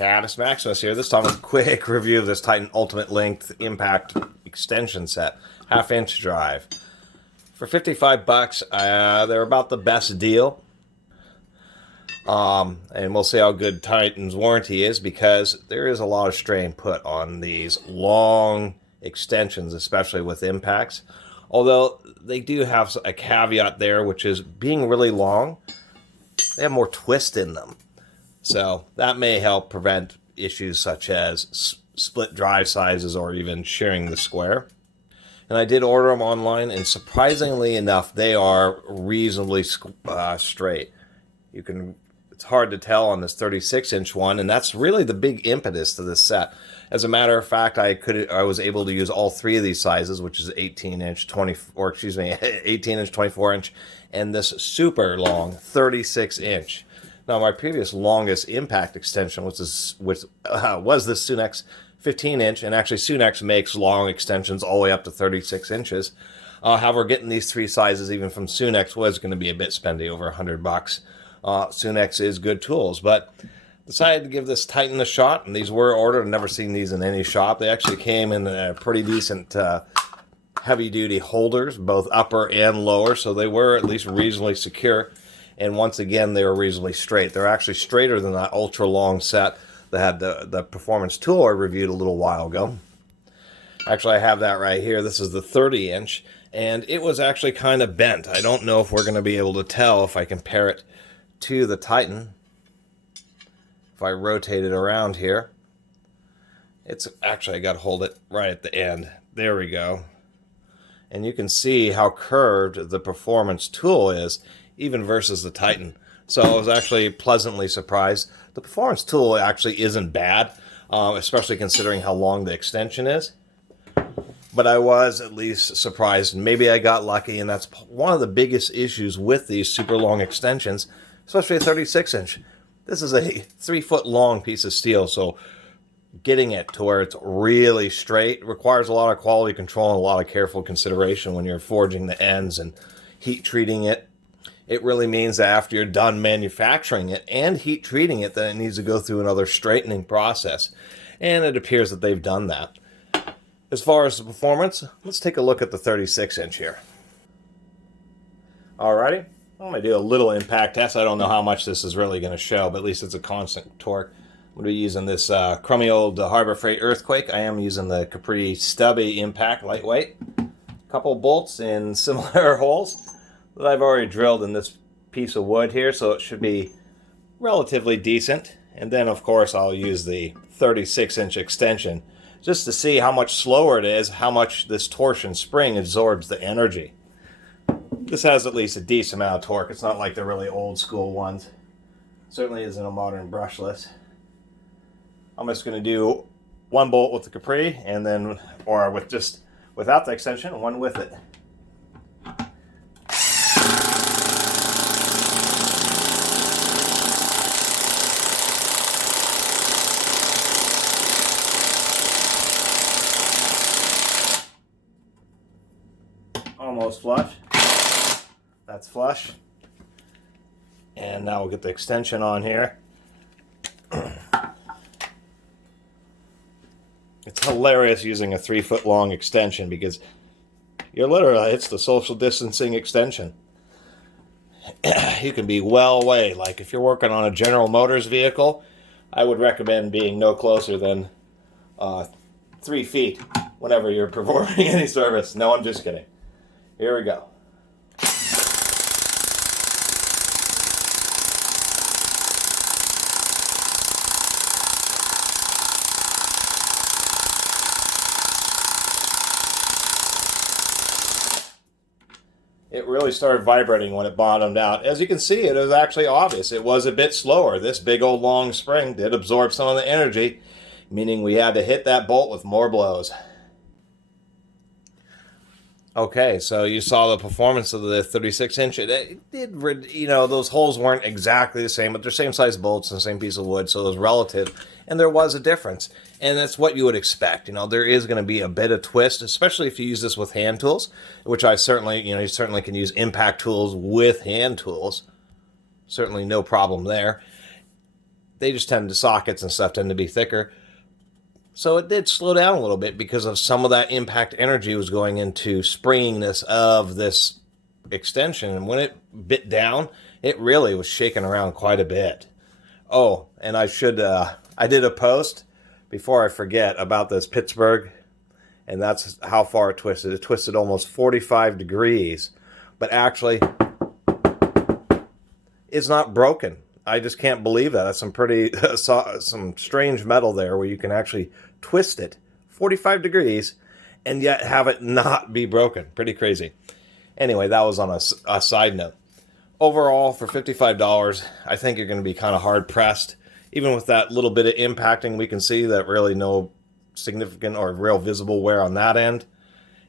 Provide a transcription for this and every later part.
Catus Maximus here. This time a quick review of this Titan Ultimate Length Impact Extension Set. Half-inch drive. For $55, they're about the best deal. And we'll see how good Titan's warranty is, because there is a lot of strain put on these long extensions, especially with impacts. Although they do have a caveat there, which is being really long, they have more twist in them. So that may help prevent issues such as split drive sizes or even shearing the square. And I did order them online, and surprisingly enough, they are reasonably straight. It's hard to tell on this 36-inch one, and that's really the big impetus to this set. As a matter of fact, I was able to use all three of these sizes, which is 18-inch, 18-inch, 24-inch, and this super long 36-inch. Now, my previous longest impact extension was this Sunex 15-inch, and actually Sunex makes long extensions all the way up to 36 inches. However, getting these three sizes even from Sunex was going to be a bit spendy, over $100. Sunex is good tools, but decided to give this Titan a shot, and these were ordered. I've never seen these in any shop. They actually came in pretty decent heavy-duty holders, both upper and lower, so they were at least reasonably secure. And once again, they were reasonably straight. They're actually straighter than that ultra-long set that had the performance tool I reviewed a little while ago. Actually, I have that right here. This is the 30-inch, and it was actually kind of bent. I don't know if we're going to be able to tell if I compare it to the Titan. If I rotate it around here, it's actually, I got to hold it right at the end. There we go. And you can see how curved the performance tool is, even versus the Titan. So I was actually pleasantly surprised. The performance tool actually isn't bad, especially considering how long the extension is. But I was at least surprised. Maybe I got lucky, and that's one of the biggest issues with these super long extensions, especially a 36-inch. This is a 3-foot long piece of steel, so getting it to where it's really straight requires a lot of quality control and a lot of careful consideration when you're forging the ends and heat treating it. It really means that after you're done manufacturing it and heat treating it, that it needs to go through another straightening process. And it appears that they've done that. As far as the performance, let's take a look at the 36-inch here. Alrighty, I'm going to do a little impact test. I don't know how much this is really going to show, but at least it's a constant torque. I'm going to be using this crummy old Harbor Freight Earthquake. I am using the Capri Stubby Impact Lightweight. A couple bolts in similar holes that I've already drilled in this piece of wood here, so it should be relatively decent. And then, of course, I'll use the 36-inch extension just to see how much slower it is, how much this torsion spring absorbs the energy. This has at least a decent amount of torque. It's not like the really old school ones. Certainly isn't a modern brushless. I'm just going to do one bolt with the Capri, and then, or without the extension, one with it. Almost flush. That's flush. And now we'll get the extension on here. It's hilarious using a 3-foot long extension, because it's the social distancing extension. You can be well away. Like if you're working on a General Motors vehicle, I would recommend being no closer than 3 feet whenever you're performing any service. No, I'm just kidding. Here we go. It really started vibrating when it bottomed out. As you can see, it was actually obvious. It was a bit slower. This big old long spring did absorb some of the energy, meaning we had to hit that bolt with more blows. Okay, so you saw the performance of the 36-inch. It did, those holes weren't exactly the same, but they're same size bolts and the same piece of wood, so it was relative, and there was a difference. And that's what you would expect. There is going to be a bit of twist, especially if you use this with hand tools, which I certainly, you certainly can use impact tools with hand tools. Certainly no problem there. they just tend to, sockets and stuff tend to be thicker. So it did slow down a little bit because of some of that impact energy was going into springiness of this extension. And when it bit down, it really was shaking around quite a bit. Oh, and I did a post before I forget about this Pittsburgh, and that's how far it twisted. It twisted almost 45 degrees, but actually it's not broken. I just can't believe that. That's some pretty, some strange metal there where you can actually twist it 45 degrees and yet have it not be broken. Pretty crazy. Anyway, that was on a side note. Overall, for $55, I think you're going to be kind of hard pressed. Even with that little bit of impacting, we can see that really no significant or real visible wear on that end.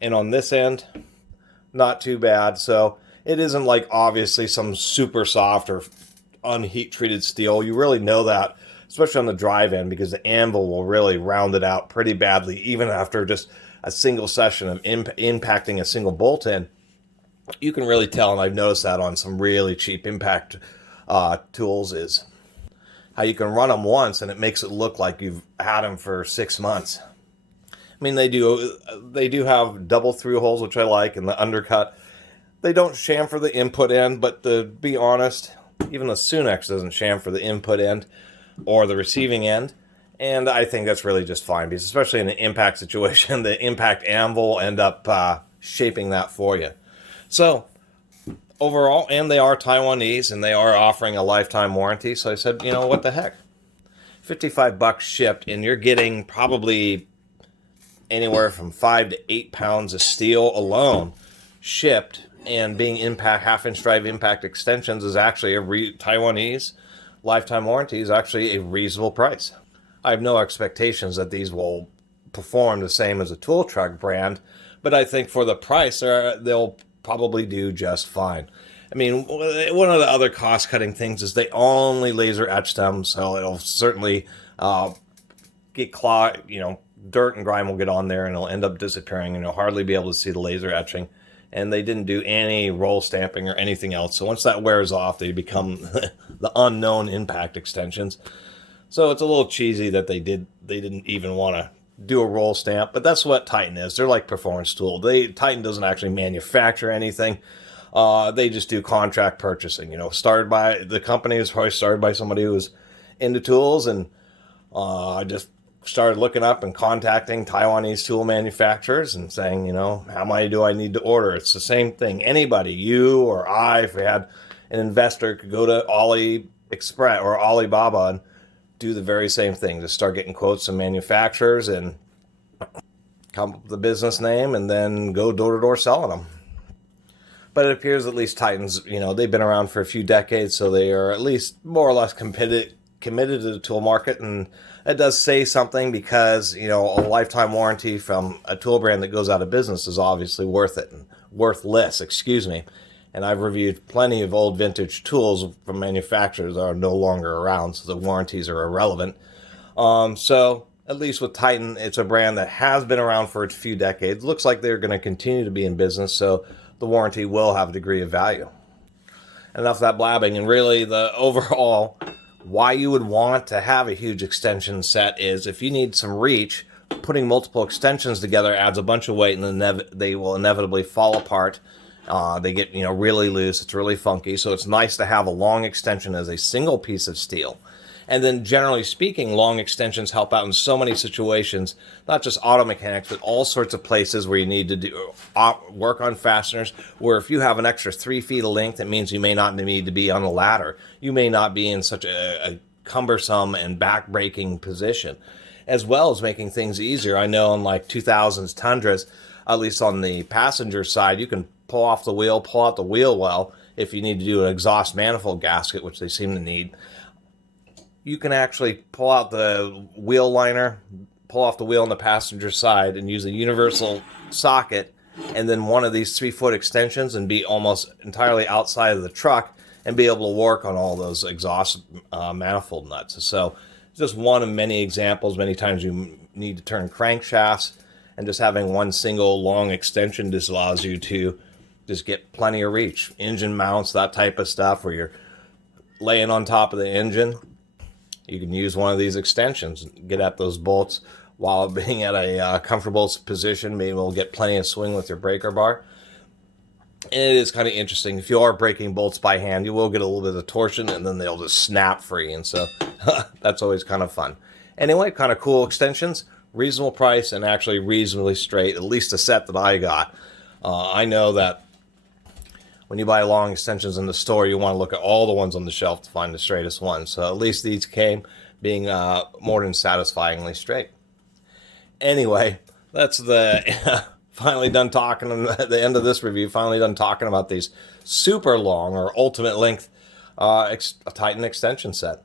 And on this end, not too bad. So it isn't like obviously some super soft or unheat treated steel. You really know that, especially on the drive end, because the anvil will really round it out pretty badly, even after just a single session of impacting a single bolt in. You can really tell, and I've noticed that on some really cheap impact tools, is how you can run them once and it makes it look like you've had them for 6 months. I mean, they do have double through holes, which I like, and the undercut. They don't chamfer the input end, but to be honest, even the Sunex doesn't chamfer the input end or the receiving end. And I think that's really just fine, because especially in an impact situation, the impact anvil will end up shaping that for you. So overall, and they are Taiwanese, and they are offering a lifetime warranty. So I said, you know, what the heck? $55 shipped, and you're getting probably anywhere from 5 to 8 pounds of steel alone shipped. And being half-inch drive impact extensions is actually Taiwanese lifetime warranty is actually a reasonable price. I have no expectations that these will perform the same as a tool truck brand, but I think for the price, they'll probably do just fine. I mean, one of the other cost-cutting things is they only laser etch them, so it'll certainly get clogged. You know, dirt and grime will get on there, and it'll end up disappearing, and you'll hardly be able to see the laser etching. And they didn't do any roll stamping or anything else. So once that wears off, they become the unknown impact extensions. So it's a little cheesy that they didn't even want to do a roll stamp, but that's what Titan is. They're like performance tool. Titan doesn't actually manufacture anything. They just do contract purchasing. You know, the company was probably started by somebody who was into tools, and just started looking up and contacting Taiwanese tool manufacturers and saying, you know, how many do I need to order? It's the same thing. Anybody, you or I, if we had an investor, could go to AliExpress or Alibaba and do the very same thing. Just start getting quotes from manufacturers and come up with the business name and then go door to door selling them. But it appears at least Titan's, you know, they've been around for a few decades, so they are at least more or less committed to the tool market. And it does say something, because, you know, a lifetime warranty from a tool brand that goes out of business is obviously worthless, excuse me. And I've reviewed plenty of old vintage tools from manufacturers that are no longer around, so the warranties are irrelevant. So at least with Titan, it's a brand that has been around for a few decades. Looks like they're going to continue to be in business, so the warranty will have a degree of value. Enough of that blabbing, and really the overall why you would want to have a huge extension set is if you need some reach, putting multiple extensions together adds a bunch of weight, and then they will inevitably fall apart. They get, you know, really loose. It's really funky. So it's nice to have a long extension as a single piece of steel. And then generally speaking, long extensions help out in so many situations, not just auto mechanics, but all sorts of places where you need to do work on fasteners, where if you have an extra 3 feet of length, it means you may not need to be on a ladder. You may not be in such a cumbersome and back-breaking position, as well as making things easier. I know in like 2000s Tundras, at least on the passenger side, you can pull out the wheel well if you need to do an exhaust manifold gasket, which they seem to need. You can actually pull out the wheel liner, pull off the wheel on the passenger side, and use a universal socket, and then one of these 3-foot extensions, and be almost entirely outside of the truck and be able to work on all those exhaust manifold nuts. So just one of many examples. Many times you need to turn crankshafts, and just having one single long extension just allows you to just get plenty of reach. Engine mounts, that type of stuff, where you're laying on top of the engine. You can use one of these extensions, get at those bolts while being at a comfortable position, being able to get plenty of swing with your breaker bar. And it is kind of interesting. If you are breaking bolts by hand, you will get a little bit of torsion, and then they'll just snap free. And so that's always kind of fun. Anyway, kind of cool extensions, reasonable price, and actually reasonably straight, at least the set that I got. I know that when you buy long extensions in the store, you want to look at all the ones on the shelf to find the straightest one. So at least these came being more than satisfyingly straight. Anyway, that's the finally done talking at the end of this review. Finally done talking about these super long or ultimate length Titan extension set.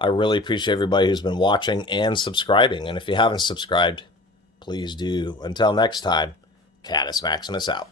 I really appreciate everybody who's been watching and subscribing. And if you haven't subscribed, please do. Until next time, Catus Maximus out.